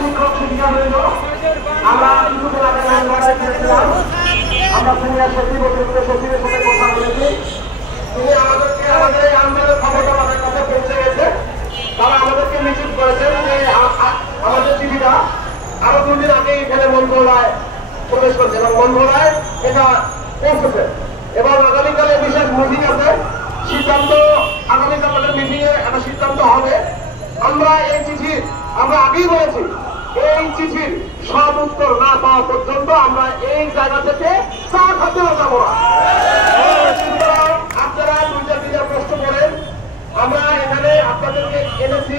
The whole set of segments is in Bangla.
শিক্ষক শিক্ষাবৃন্দ, আমরা কিছুদিন আগে আমরা সিনিয়র সচিব অতিরিক্ত সচিবের সাথে কথা বলেছি। তিনি আমাদেরকে আমাদের এই আন্দোলনের ক্ষমতা আমাদের কাছে পৌঁছে গেছে। তারা আমাদেরকে নিশ্চিত করেছেন যে আমাদের টিভিটা আরো 2 দিন আগে এখানে মন্ত্রণালয় প্রবেশ করছে এবং মন্ত্রণালয় এটা পৌঁছেছে এবং আগামীকালে বিশেষ মিটিং আছে। সিদ্ধান্ত আগামীকাল মিটিং এ একটা সিদ্ধান্ত হবে। আমরা এই চিঠি আমরা আগেই বলেছি, এই চিঠির সব উত্তর না পাওয়া পর্যন্ত আমরা এই জায়গা থেকে চা খেতেও যাব না। আপনারা 2টা প্রশ্ন করেন, আমরা এখানে আপনাদেরকে এনেছি,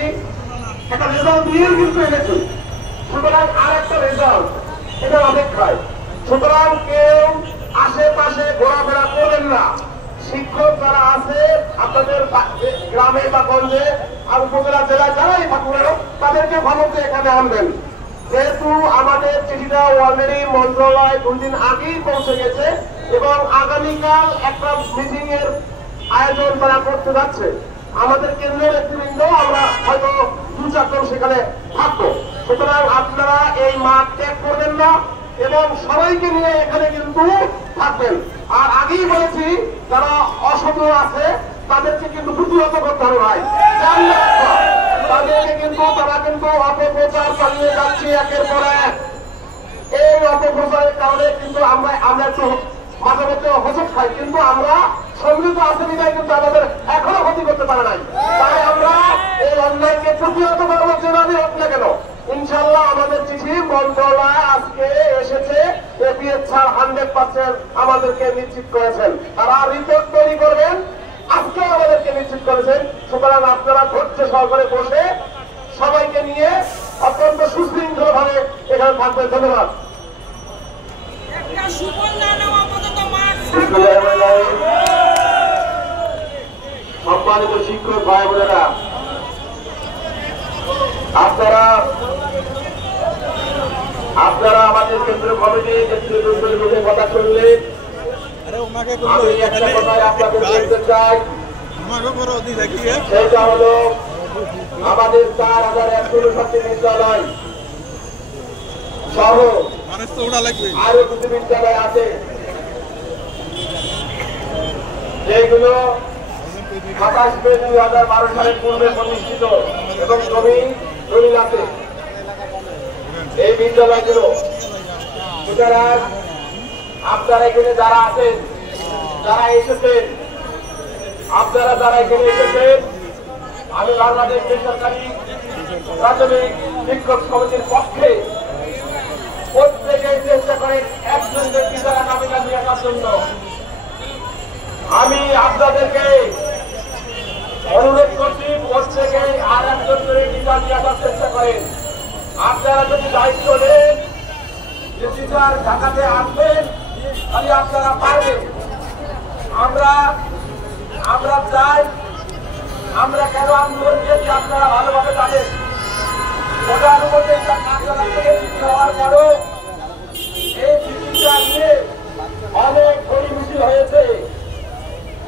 একটা রেজাল্ট দিয়ে কিন্তু এনেছি। সুতরাং আর একটা রেজাল্ট এটার অপেক্ষায়। সুতরাং কেউ আশেপাশে ঘোরাফেরা করবেন না। শিক্ষক যারা আছে আপনাদের গ্রামে বা গঞ্জে আর উপজেলা জেলায় যারাই থাকুন তাদেরকে ভালোতে এখানে আনবেন। যেহেতু আমাদের চিঠিটা অলরেডি মন্ত্রণালয় 2 দিন আগেই পৌঁছে গেছে এবং আগামীকাল একটা মিটিং এর আয়োজন তারা করতে যাচ্ছে। আমাদের কেন্দ্রের নেতৃবৃন্দ আমরা হয়তো 2-4 জন সেখানে থাকবো। সুতরাং আপনারা এই মাঠ ত্যাগ করবেন না এবং সবাইকে নিয়ে এখানে কিন্তু থাকবেন। আর আগেই বলেছি, যারা অসৎ আছে তাদেরকে কিন্তু প্রতিহত করতে হবে ভাই। তাদেরকে কিন্তু তারা কিন্তু অপপ্রচার চালিয়ে যাচ্ছে একের পর এক। এই অপপ্রচারের কারণে কিন্তু আমরা একটু মাঝে মধ্যে হোঁচট খাই, কিন্তু আমরা সম্মিলিত আছে বিদায় কিন্তু আমাদের এখনো ক্ষতি করতে পারে নাই। তাই আমরা এই অন্যায়কে প্রতিহত করবো যেভাবে হোক না কেন। ইনশাল্লাহ আমাদের চিঠি মন্ত্রণালয় আজকে এসেছে, এপিএস ছাড় 100% আমাদেরকে নিশ্চিত করেছেন। তারা রিপোর্ট তৈরি করবেন, আজকে আমাদেরকে নিশ্চিত করেছেন। সুতরাং আপনারা ধৈর্য সহকারে বসে সবাইকে নিয়ে অত্যন্ত সুশৃঙ্খল ভাবে এখানে থাকবেন। ধন্যবাদ। সম্মানিত শিক্ষক ভাই বোনেরা, আপনারা আমাদের কেন্দ্রীয় কমিটির নেতৃত্বের কথা শুনলেন। আমি একটা কথাই আপনাদের বলতে চাই, সেটা হলো আমাদের 4159টি বিদ্যালয় সহ আরো কিছু বিদ্যালয় আছে যেগুলো 27 মে 2012 সালের পূর্বে প্রতিষ্ঠিত এবং জমিন আছে এই বিদ্যালয়গুলো। সুতরাং আপনারা এখানে যারা আছেন, যারা এসেছেন, আপনারা যারা এখানে এসেছেন, আমি বাংলাদেশ বেসরকারি প্রাথমিক শিক্ষক সমিতির পক্ষে প্রত্যেকে চেষ্টা করেন একজন ব্যক্তি দ্বারা নামিকা নিয়ে আসার জন্য। আমি আপনাদেরকে অনুরোধ করছি, প্রত্যেকে আর একজন করে টিচার নিয়ে আসার চেষ্টা করেন। আপনারা যদি দায়িত্ব নেন যে টিচার ঢাকাতে আসবেন, তাহলে আপনারা পারবেন। আমরা চাই, আমরা কেন আন্দোলন দিয়েছি আপনারা ভালোভাবে জানেন। প্রধান উপদেষ্টা কার্যালয় থেকে চিঠি হওয়ার পরও এই চিঠিটা নিয়ে অনেক গড়িমিছিল হয়েছে,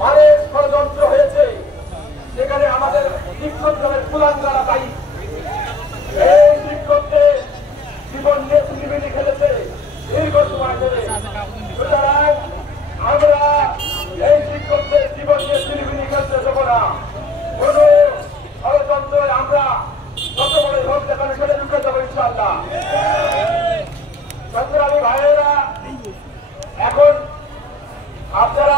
অনেক ষড়যন্ত্র হয়েছে। সেখানে আমাদের শিক্ষকদের কুলাঙ্গারা দায়ী। এই শিক্ষকদের জীবন নিয়ে পৃথিবী খেলেছে দীর্ঘ সময় ধরে। সুতরাং আমরা এই শিক্ষকদের জীবন নিয়ে পৃথিবী খেলতে দেব না। কোন ষড়যন্ত্র আমরা যত বড় হোক যেখানে সেটা ঢুকে যাবো ইনশাআল্লাহ। সংগ্রামী ভাইয়েরা, এখন আপনারা